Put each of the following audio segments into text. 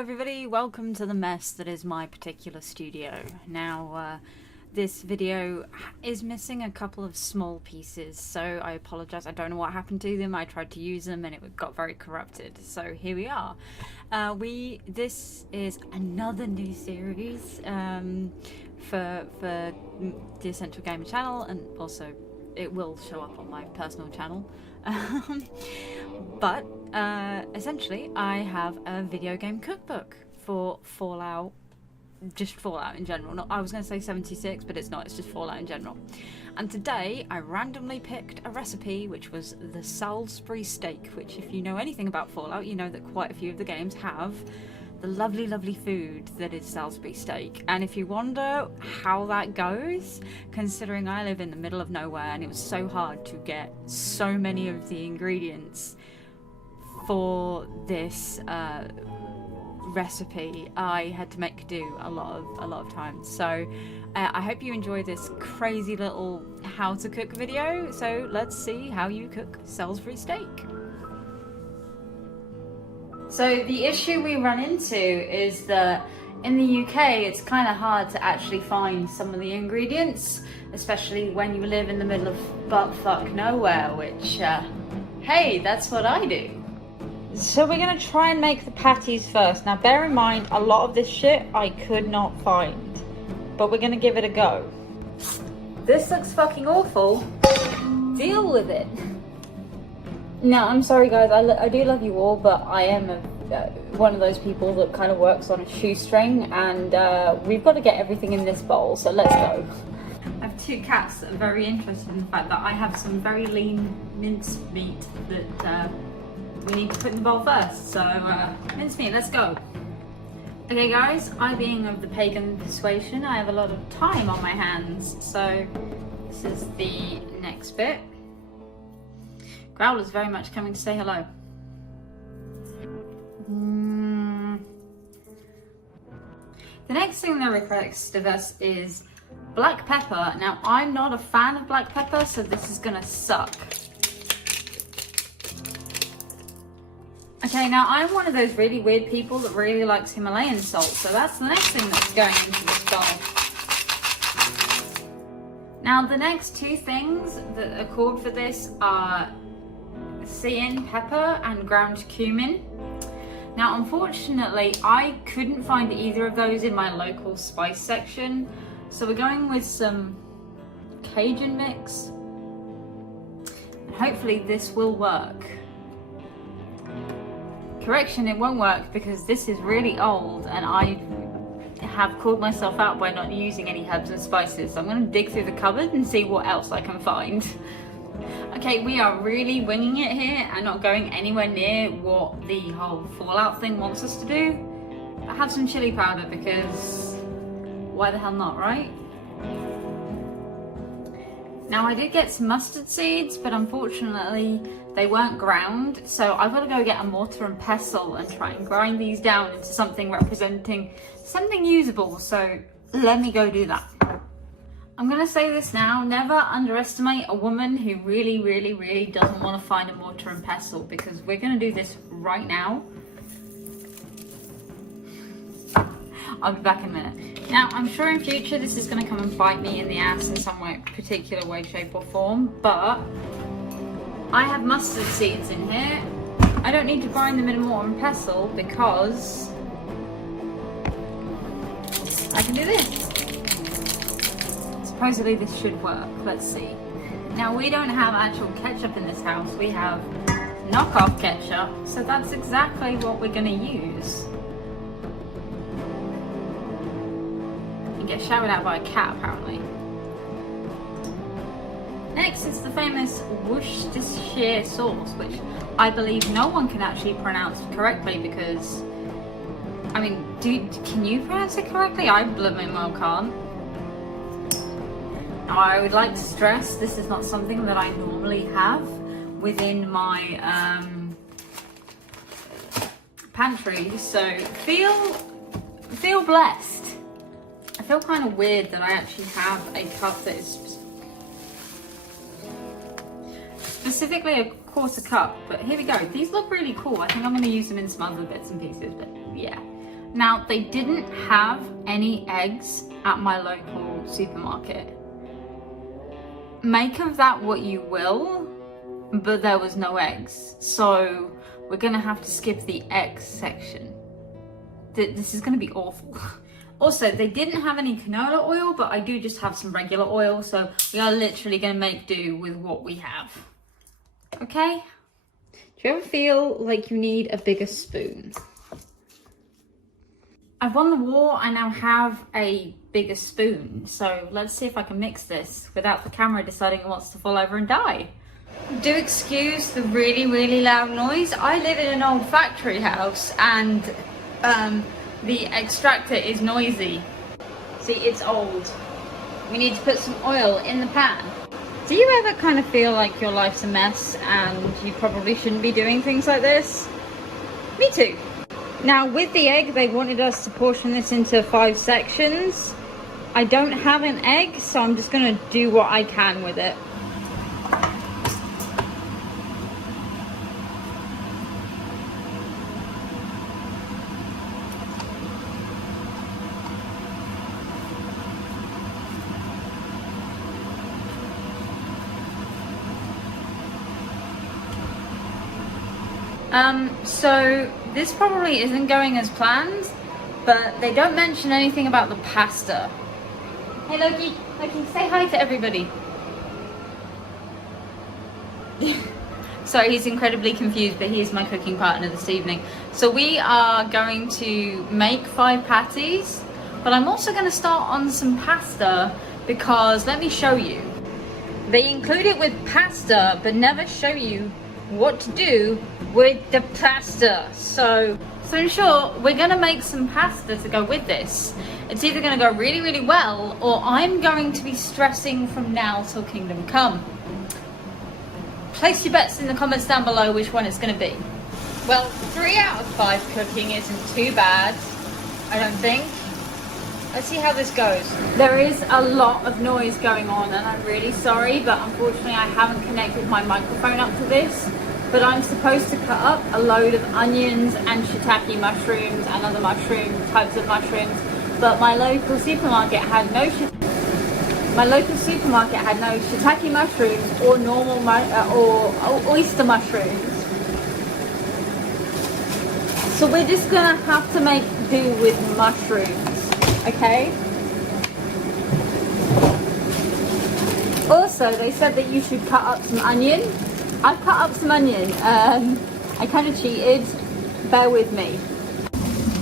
everybody, welcome to the mess that is my particular studio. Now, this video is missing a couple of small pieces, so I apologise. I don't know what happened to them. I tried to use them and it got very corrupted. So here we are. This is another new series for the Essential Gamer channel, and also it will show up on my personal channel. But essentially I have a video game cookbook for Fallout, just Fallout in general. I was going to say 76, but it's not, it's just Fallout in general. And today I randomly picked a recipe which was the Sailsbury Steak, which if you know anything about Fallout, you know that quite a few of the games have the lovely food that is Sailsbury Steak. And if you wonder how that goes, considering I live in the middle of nowhere and it was so hard to get so many of the ingredients for this recipe, I had to make do a lot of times. So I hope you enjoy this crazy little how to cook video. So let's see how you cook Sailsbury Steak. So the issue we run into is that in the UK it's kind of hard to actually find some of the ingredients, especially when you live in the middle of buttfuck nowhere, which, hey, that's what I do. So we're going to try and make the patties first. Now bear in mind, a lot of this shit I could not find, but we're going to give it a go. This looks fucking awful. Deal with it. No, I'm sorry guys, I do love you all, but I am one of those people that kind of works on a shoestring, and we've got to get everything in this bowl, so let's go. I have two cats that are very interested in the fact that I have some very lean minced meat that we need to put in the bowl first, so minced meat, let's go. Okay guys, I being of the pagan persuasion, I have a lot of time on my hands, so this is the next bit. Growler's very much coming to say hello. The next thing that requests of us is black pepper. Now, I'm not a fan of black pepper, so this is gonna suck. Okay, now I'm one of those really weird people that really likes Himalayan salt, so that's the next thing that's going into this bowl. Now, the next two things that are called for this are cayenne pepper and ground cumin. Now unfortunately I couldn't find either of those in my local spice section, so we're going with some Cajun mix, and hopefully this will work. Correction, it won't work because this is really old and I have called myself out by not using any herbs and spices, so I'm going to dig through the cupboard and see what else I can find. Okay, we are really winging it here and not going anywhere near what the whole Fallout thing wants us to do. I have some chili powder because why the hell not, right? Now I did get some mustard seeds, but unfortunately they weren't ground, so I've got to go get a mortar and pestle and try and grind these down into something representing something usable, so let me go do that. I'm gonna say this now, never underestimate a woman who really doesn't want to find a mortar and pestle, because we're gonna do this right now. I'll be back in a minute. Now, I'm sure in future this is gonna come and bite me in the ass in some particular way, shape or form, but I have mustard seeds in here. I don't need to grind them in a mortar and pestle because I can do this. Supposedly this should work, let's see. Now we don't have actual ketchup in this house, we have knockoff ketchup, so that's exactly what we're gonna use. You get shouted at by a cat apparently. Next is the famous Worcestershire sauce, which I believe no one can actually pronounce correctly because, I mean, can you pronounce it correctly? I blooming well can't. I would like to stress this is not something that I normally have within my pantry, so feel blessed. I feel kind of weird that I actually have a cup that is specifically a quarter cup, but here we go. These look really cool. I think I'm going to use them in some other bits and pieces, but yeah. Now, they didn't have any eggs at my local supermarket. Make of that what you will, but there was no eggs. So we're gonna have to skip the eggs section. This is gonna be awful. Also, they didn't have any canola oil, but I do just have some regular oil, so we are literally gonna make do with what we have. Okay? Do you ever feel like you need a bigger spoon? I've won the war, I now have a bigger spoon, so let's see if I can mix this without the camera deciding it wants to fall over and die. Do excuse the really, really loud noise. I live in an old factory house and the extractor is noisy. See, it's old. We need to put some oil in the pan. Do you ever kind of feel like your life's a mess and you probably shouldn't be doing things like this? Me too. Now with the egg, they wanted us to portion this into 5 sections. I don't have an egg, so I'm just gonna do what I can with it. So this probably isn't going as planned, but they don't mention anything about the pasta. Hey Loki, say hi to everybody. Sorry, he's incredibly confused, but he is my cooking partner this evening. So we are going to make 5 patties, but I'm also going to start on some pasta because let me show you. They include it with pasta, but never show you what to do with the pasta. So in short, we're gonna make some pasta to go with this. It's either gonna go really, really well, or I'm going to be stressing from now till kingdom come. Place your bets in the comments down below which one it's gonna be. Well, 3 out of 5 cooking isn't too bad, I don't think. Let's see how this goes. There is a lot of noise going on and I'm really sorry, but unfortunately I haven't connected my microphone up to this. But I'm supposed to cut up a load of onions and shiitake mushrooms and other types of mushrooms. But my local supermarket had no shiitake mushrooms or normal or oyster mushrooms. So we're just gonna have to make do with mushrooms, okay? Also, they said that you should cut up some onion. I've cut up some onion. I kind of cheated. Bear with me.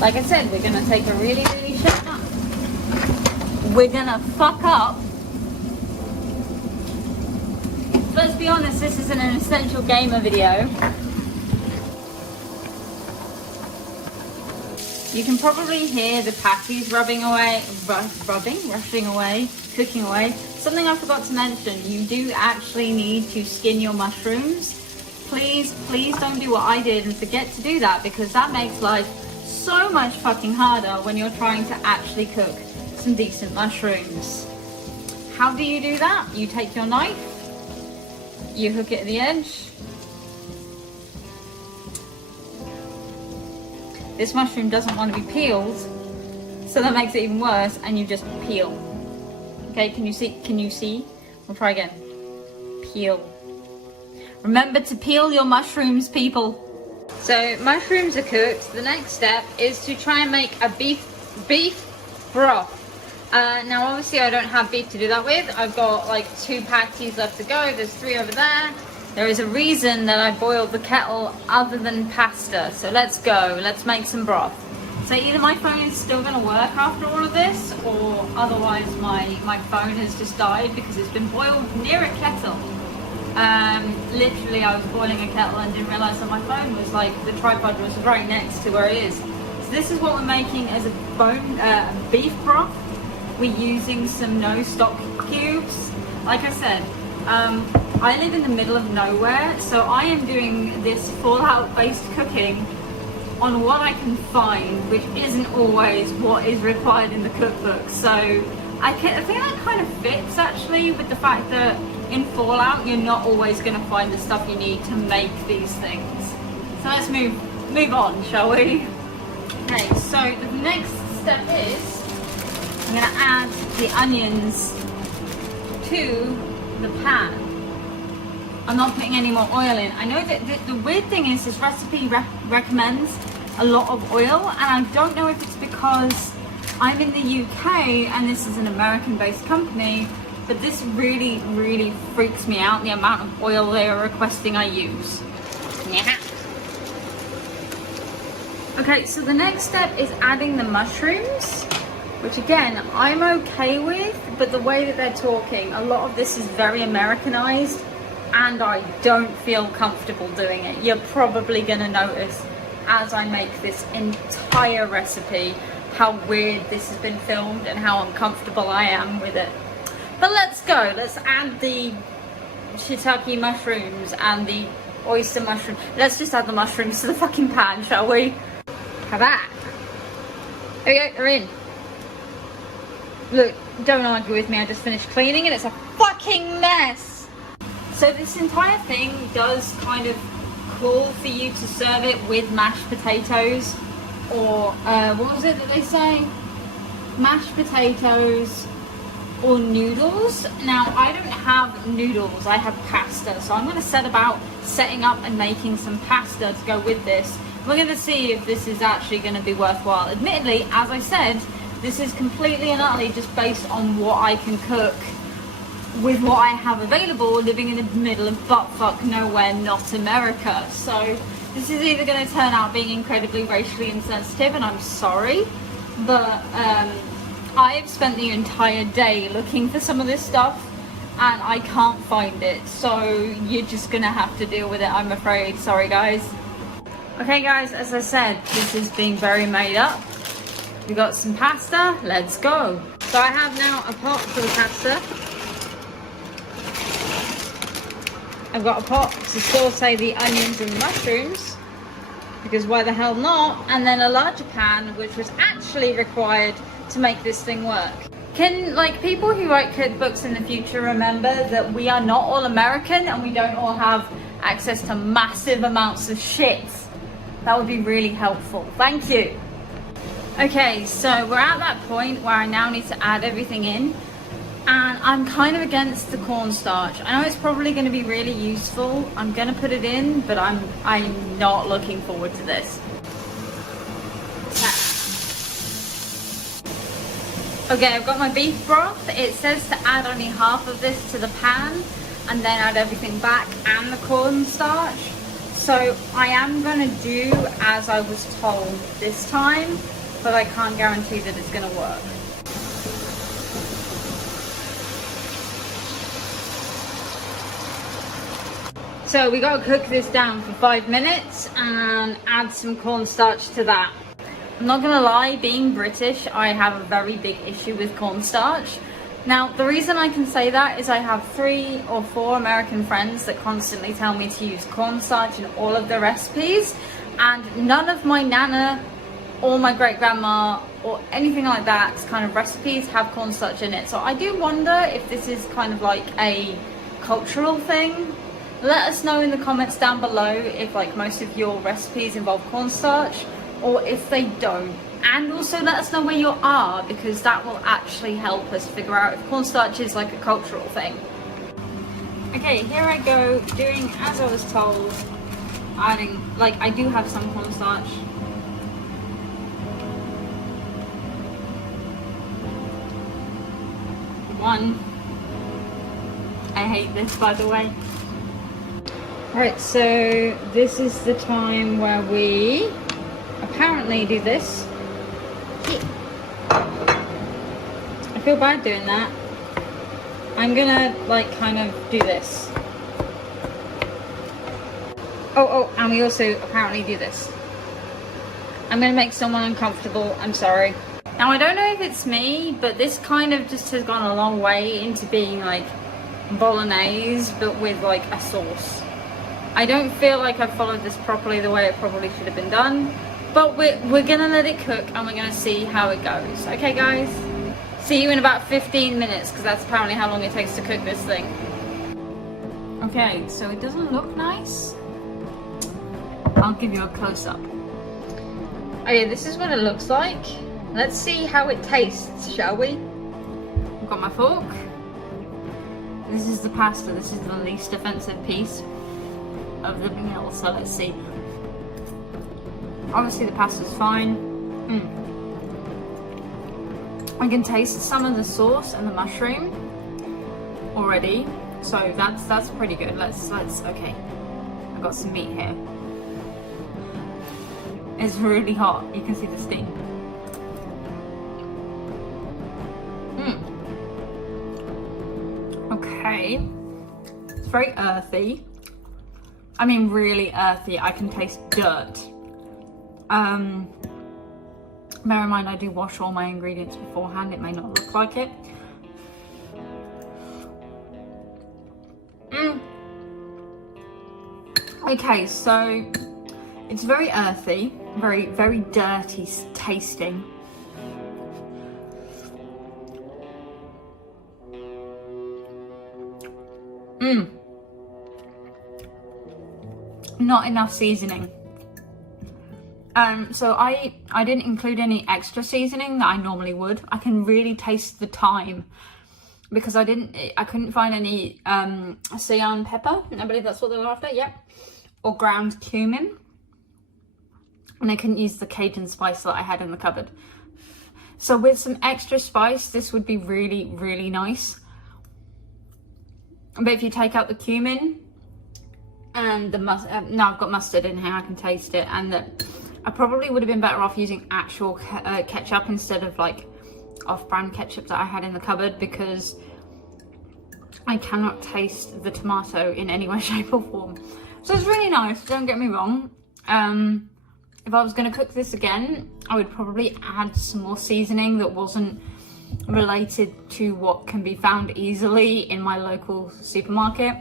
Like I said, we're gonna take a really, really shot. We're gonna fuck up. Let's be honest, this isn't an essential gamer video. You can probably hear the patties rushing away, cooking away. Something I forgot to mention, you do actually need to skin your mushrooms. Please don't do what I did and forget to do that, because that makes life so much fucking harder when you're trying to actually cook some decent mushrooms. How do you do that? You take your knife, you hook it at the edge. This mushroom doesn't want to be peeled, so that makes it even worse, and you just peel. Okay, can you see? We'll try again. Peel. Remember to peel your mushrooms, people. So mushrooms are cooked. The next step is to try and make a beef broth. Now obviously I don't have beef to do that with. I've got like 2 patties left to go. There's 3 over there. There is a reason that I boiled the kettle other than pasta. So let's go. Let's make some broth. So either my phone is still going to work after all of this, or otherwise my phone has just died because it's been boiled near a kettle. Literally I was boiling a kettle and didn't realise that my phone was like, the tripod was right next to where it is. So this is what we're making as a beef broth. We're using some no stock cubes. Like I said, I live in the middle of nowhere, so I am doing this Fallout based cooking on what I can find, which isn't always what is required in the cookbook. So I think that kind of fits actually with the fact that in Fallout you're not always going to find the stuff you need to make these things. So let's move on, shall we? Okay, so the next step is I'm going to add the onions to the pan. I'm not putting any more oil in. I know that the weird thing is this recipe recommends a lot of oil, and I don't know if it's because I'm in the UK and this is an American-based company, but this really, really freaks me out, the amount of oil they are requesting I use. Yeah. Okay, so the next step is adding the mushrooms, which again, I'm okay with, but the way that they're talking, a lot of this is very Americanized, and I don't feel comfortable doing it. You're probably gonna notice as I make this entire recipe how weird this has been filmed and how uncomfortable I am with it. But let's go, let's add the shiitake mushrooms and the oyster mushroom. Let's just add the mushrooms to the fucking pan, shall we? Have that. There we go, they're in. Look, don't argue with me, I just finished cleaning and it's a fucking mess. So this entire thing does kind of call for you to serve it with mashed potatoes, or what was it that they say? Mashed potatoes or noodles. Now I don't have noodles, I have pasta, so I'm going to set about setting up and making some pasta to go with this. We're going to see if this is actually going to be worthwhile. Admittedly, as I said, this is completely and utterly just based on what I can cook with what I have available, living in the middle of buttfuck nowhere, not America. So this is either going to turn out being incredibly racially insensitive, and I'm sorry, but I've spent the entire day looking for some of this stuff and I can't find it, so you're just gonna have to deal with it, I'm afraid. Sorry guys. Okay guys, as I said, this is being very made up. We got some pasta, let's go. So I have now a pot for the pasta. I've got a pot to saute the onions and the mushrooms, because why the hell not? And then a larger pan, which was actually required to make this thing work. Can people who write cookbooks in the future remember that we are not all American and we don't all have access to massive amounts of shit? That would be really helpful. Thank you. Okay, so we're at that point where I now need to add everything in, and I'm kind of against the cornstarch. I know it's probably going to be really useful. I'm going to put it in, but I'm not looking forward to this. Okay, I've got my beef broth. It says to add only half of this to the pan and then add everything back and the cornstarch. So I am going to do as I was told this time, but I can't guarantee that it's going to work. So we got to cook this down for 5 minutes and add some cornstarch to that. I'm not gonna lie, being British, I have a very big issue with cornstarch. Now, the reason I can say that is I have 3 or 4 American friends that constantly tell me to use cornstarch in all of their recipes, and none of my nana or my great-grandma or anything like that kind of recipes have cornstarch in it. So I do wonder if this is kind of like a cultural thing. Let us know in the comments down below if most of your recipes involve cornstarch, or if they don't. And also let us know where you are, because that will actually help us figure out if cornstarch is a cultural thing. Okay, here I go, doing as I was told, adding, I do have some cornstarch. One. I hate this, by the way. Right, so this is the time where we apparently do this. I feel bad doing that. I'm gonna kind of do this. Oh, and we also apparently do this. I'm gonna make someone uncomfortable, I'm sorry. Now I don't know if it's me, but this kind of just has gone a long way into being bolognese, but with a sauce. I don't feel like I've followed this properly the way it probably should have been done. But we're gonna let it cook and we're gonna see how it goes. Okay guys? See you in about 15 minutes, because that's apparently how long it takes to cook this thing. Okay, so it doesn't look nice. I'll give you a close-up. Oh yeah, this is what it looks like. Let's see how it tastes, shall we? I've got my fork. This is the pasta. This is the least offensive piece of the meal, so let's see. Obviously the pasta's fine. I can taste some of the sauce and the mushroom already, so that's pretty good. Let's okay. I've got some meat here. It's really hot. You can see the steam. Okay. It's very earthy. I mean, really earthy. I can taste dirt. Bear in mind, I do wash all my ingredients beforehand. It may not look like it. Okay, so it's very earthy, very, very dirty tasting. Not enough seasoning. So I didn't include any extra seasoning that I normally would. I can really taste the thyme because I couldn't find any cayenne pepper. I believe that's what they were after. Yep. Or ground cumin. And I couldn't use the Cajun spice that I had in the cupboard. So with some extra spice, this would be really, really nice. But if you take out the cumin and the mustard, no, I've got mustard in here, I can taste it. And I probably would have been better off using actual ketchup instead of like off-brand ketchup that I had in the cupboard, because I cannot taste the tomato in any way, shape or form. So it's really nice, don't get me wrong. If I was going to cook this again, I would probably add some more seasoning that wasn't related to what can be found easily in my local supermarket.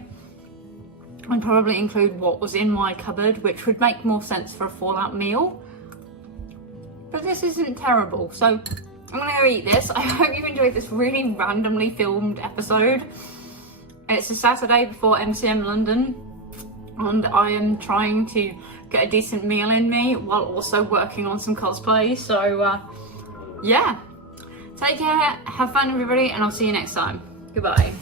I'd probably include what was in my cupboard, which would make more sense for a fallout meal. But this isn't terrible, so I'm gonna go eat this. I hope you enjoyed this really randomly filmed episode. It's a Saturday before MCM London, and I am trying to get a decent meal in me while also working on some cosplay. So yeah, take care, have fun everybody, and I'll see you next time. Goodbye.